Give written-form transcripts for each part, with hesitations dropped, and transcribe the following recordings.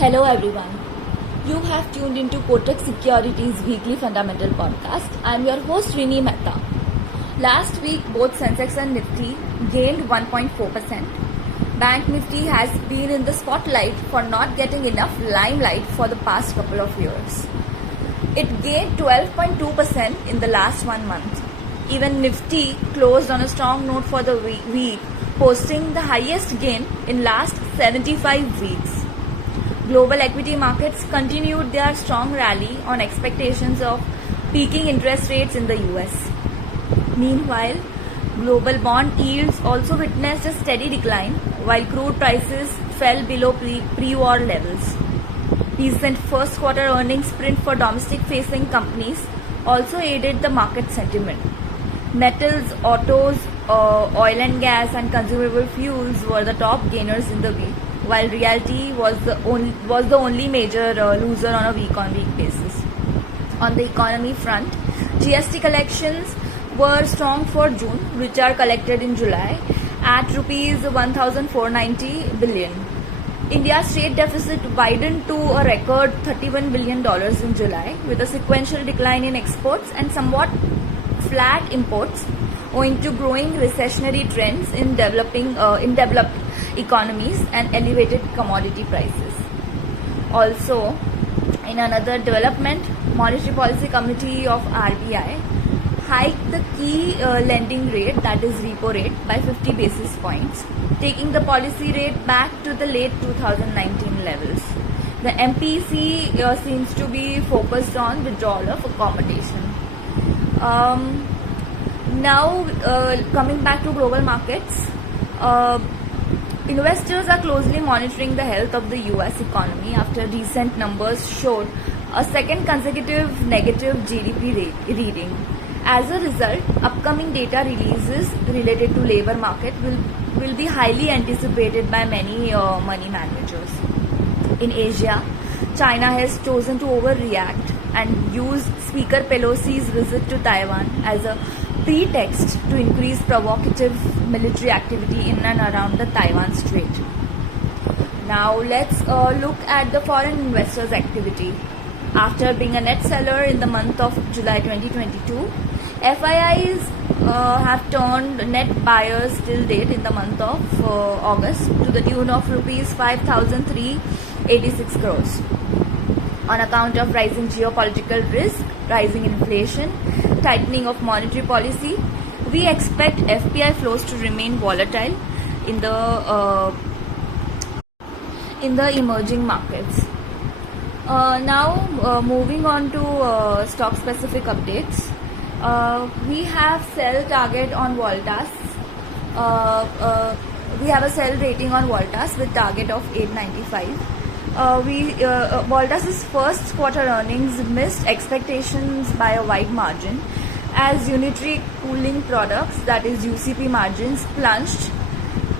Hello everyone. You have tuned into Kotak Securities Weekly Fundamental Podcast. I am your host Rini Mehta. Last week both Sensex and Nifty gained 1.4%. Bank Nifty has been in the spotlight for not getting enough limelight for the past couple of years. It gained 12.2% in the last 1 month. Even Nifty closed on a strong note for the week, posting the highest gain in last 75 weeks. Global equity markets continued their strong rally on expectations of peaking interest rates in the US. Meanwhile, global bond yields also witnessed a steady decline while crude prices fell below pre-war levels. Recent first quarter earnings print for domestic facing companies also aided the market sentiment. Metals, autos, oil and gas and consumable fuels were the top gainers in the week, while realty was the only major loser on a week-on-week basis. On the economy front, GST collections were strong for June, which are collected in July at rupees 1,490 billion. India's trade deficit widened to a record $31 billion in July, with a sequential decline in exports and somewhat flat imports, owing to growing recessionary trends in developed economies and elevated commodity prices. Also, in another development, Monetary Policy Committee of RBI hiked the key lending rate, that is repo rate, by 50 basis points, taking the policy rate back to the late 2019 levels. The MPC seems to be focused on withdrawal of accommodation. Now, coming back to global markets, investors are closely monitoring the health of the US economy after recent numbers showed a second consecutive negative GDP reading. As a result, upcoming data releases related to labor market will be highly anticipated by many money managers. In Asia, China has chosen to overreact and use Speaker Pelosi's visit to Taiwan as a pretext to increase provocative military activity in and around the Taiwan Strait. Now let's look at the foreign investors' activity. After being a net seller in the month of July 2022, FIIs have turned net buyers till date in the month of August to the tune of rupees 5,386 crores. On account of rising geopolitical risk, rising inflation, tightening of monetary policy, we expect FPI flows to remain volatile in the emerging markets. Now, moving on to stock-specific updates. We have sell target on Voltas. We have a sell rating on Voltas with target of 895. Voltas' first quarter earnings missed expectations by a wide margin as unitary cooling products, that is UCP margins, plunged,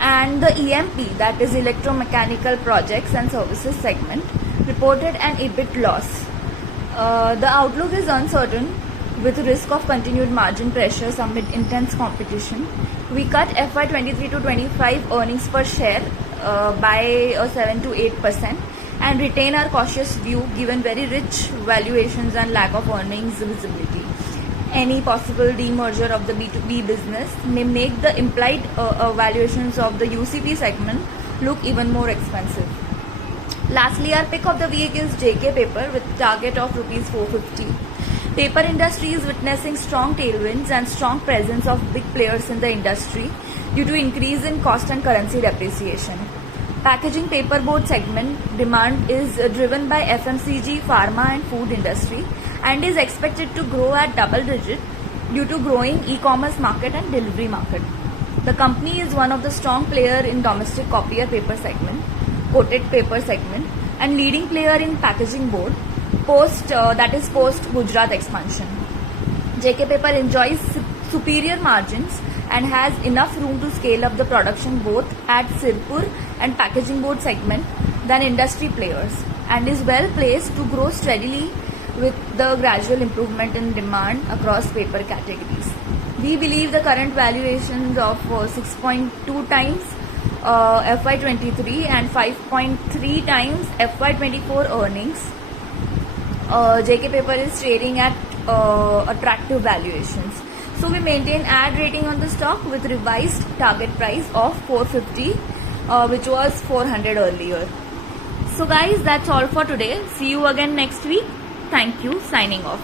and the EMP, that is electromechanical projects and services segment, reported an EBIT loss. The outlook is uncertain with risk of continued margin pressures amid intense competition. We cut FY 23 to 25 earnings per share by 7 to 8% and retain our cautious view given very rich valuations and lack of earnings visibility. Any possible demerger of the B2B business may make the implied valuations of the UCP segment look even more expensive. Lastly, our pick of the week is JK Paper with target of rupees 450. Paper industry is witnessing strong tailwinds and strong presence of big players in the industry due to increase in cost and currency depreciation. Packaging paperboard segment demand is driven by FMCG, pharma and food industry and is expected to grow at double digit due to growing e-commerce market and delivery market. The company is one of the strong player in domestic copier paper segment, coated paper segment and leading player in packaging board post Gujarat expansion. JK Paper enjoys superior margins and has enough room to scale up the production both at Sirpur and packaging board segment than industry players and is well placed to grow steadily with the gradual improvement in demand across paper categories. We believe the current valuations of 6.2 times FY23 and 5.3 times FY24 earnings. JK Paper is trading at attractive valuations. So we maintain ad rating on the stock with revised target price of 450, which was 400 earlier. So guys, that's all for today. See you again next week. Thank you. Signing off.